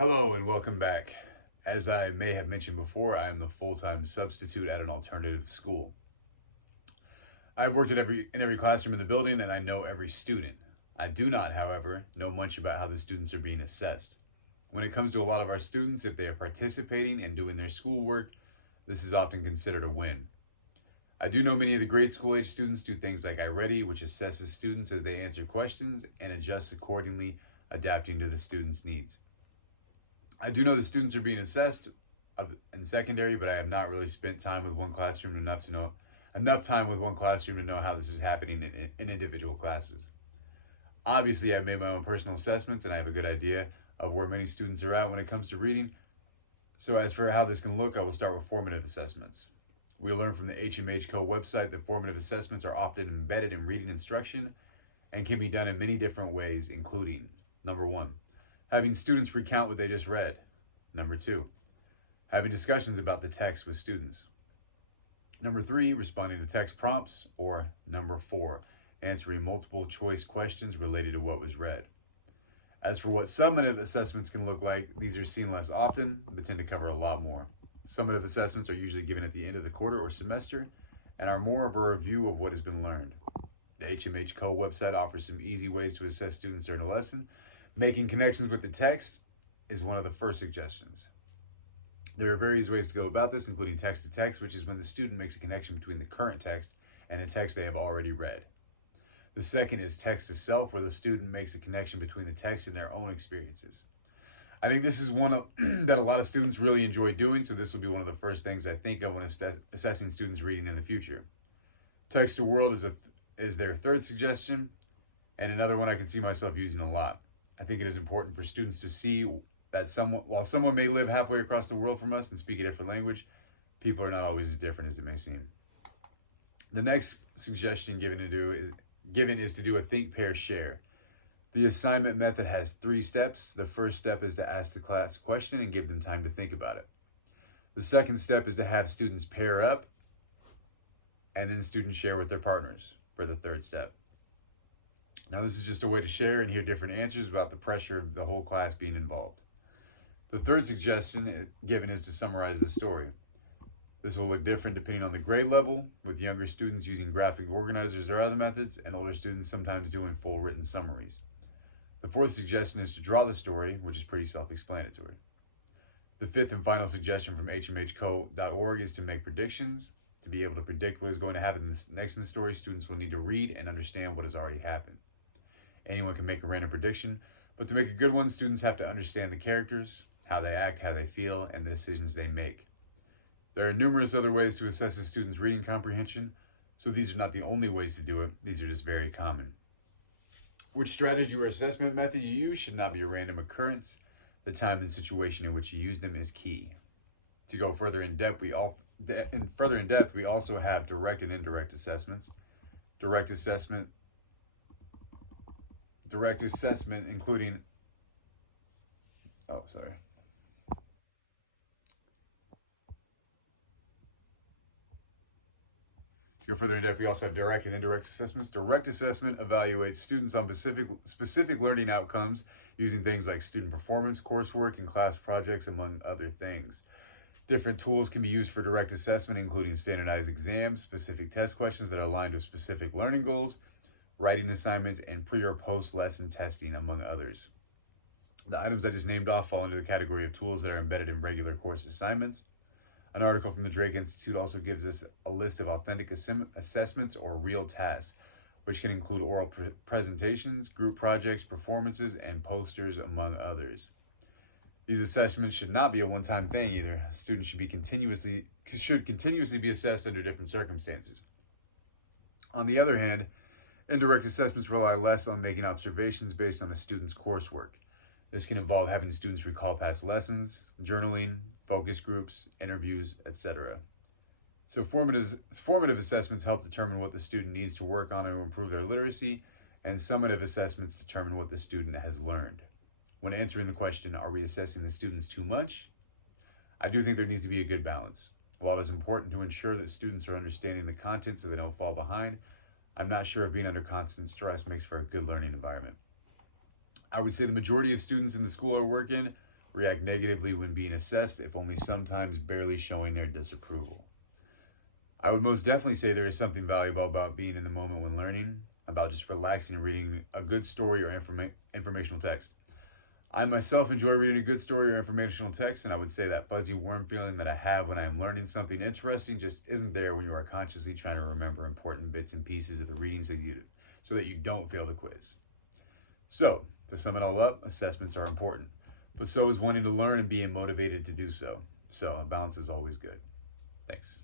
Hello and welcome back. As I may have mentioned before, I am the full-time substitute at an alternative school. I've worked in every classroom in the building and I know every student. I do not, however, know much about how the students are being assessed. When it comes to a lot of our students, if they are participating and doing their schoolwork, this is often considered a win. I do know many of the grade school age students do things like iReady, which assesses students as they answer questions and adjusts accordingly, adapting to the students' needs. I do know the students are being assessed in secondary, but I have not really spent time with one classroom enough time with one classroom to know how this is happening in individual classes. Obviously, I've made my own personal assessments and I have a good idea of where many students are at when it comes to reading. So as for how this can look, I will start with formative assessments. We learn from the HMH Co website that formative assessments are often embedded in reading instruction and can be done in many different ways, including number one, having students recount what they just read. Number two, having discussions about the text with students. Number three, responding to text prompts. Or number four, answering multiple choice questions related to what was read. As for what summative assessments can look like, these are seen less often, but tend to cover a lot more. Summative assessments are usually given at the end of the quarter or semester and are more of a review of what has been learned. The HMH Co website offers some easy ways to assess students during a lesson. Making connections with the text is one of the first suggestions. There are various ways to go about this, including text to text, which is when the student makes a connection between the current text and a text they have already read. The second is text to self, where the student makes a connection between the text and their own experiences. I think this is one of, that a lot of students really enjoy doing, so this will be one of the first things I think of when assessing students' reading in the future. Text to world is their third suggestion, and another one I can see myself using a lot. I think it is important for students to see that while someone may live halfway across the world from us and speak a different language, people are not always as different as it may seem. The next suggestion given is to do a think, pair, share. The assignment method has 3 steps. The first step is to ask the class a question and give them time to think about it. The second step is to have students pair up and then students share with their partners for the third step. Now, this is just a way to share and hear different answers without the pressure of the whole class being involved. The third suggestion given is to summarize the story. This will look different depending on the grade level, with younger students using graphic organizers or other methods, and older students sometimes doing full written summaries. The fourth suggestion is to draw the story, which is pretty self-explanatory. The fifth and final suggestion from hmhco.org is to make predictions. To be able to predict what is going to happen next in the story, students will need to read and understand what has already happened. Anyone can make a random prediction, but to make a good one, students have to understand the characters, how they act, how they feel, and the decisions they make. There are numerous other ways to assess a student's reading comprehension, so these are not the only ways to do it, these are just very common. Which strategy or assessment method you use should not be a random occurrence. The time and situation in which you use them is key. To go further in depth, we also have direct and indirect assessments. Direct assessment including oh sorry To go further in depth, we also have direct and indirect assessments. Direct assessment evaluates students on specific learning outcomes using things like student performance, coursework, and class projects, among other things. Different tools can be used for direct assessment, including standardized exams, specific test questions that are aligned with specific learning goals, writing assignments, and pre or post lesson testing, among others. The items I just named off fall into the category of tools that are embedded in regular course assignments. An article from the Drake Institute also gives us a list of authentic assessments or real tasks, which can include oral presentations, group projects, performances, and posters, among others. These assessments should not be a one-time thing either. Students should continuously be assessed under different circumstances. On the other hand, indirect assessments rely less on making observations based on a student's coursework. This can involve having students recall past lessons, journaling, focus groups, interviews, etc. So formative assessments help determine what the student needs to work on to improve their literacy, and summative assessments determine what the student has learned. When answering the question, are we assessing the students too much? I do think there needs to be a good balance. While it is important to ensure that students are understanding the content so they don't fall behind, I'm not sure if being under constant stress makes for a good learning environment. I would say the majority of students in the school I work in react negatively when being assessed, if only sometimes barely showing their disapproval. I would most definitely say there is something valuable about being in the moment when learning, about just relaxing and reading a good story or informational text. I myself enjoy reading a good story or informational text, and I would say that fuzzy warm feeling that I have when I am learning something interesting just isn't there when you are consciously trying to remember important bits and pieces of the reading so that you don't fail the quiz. So, to sum it all up, assessments are important, but so is wanting to learn and being motivated to do so. So, a balance is always good. Thanks.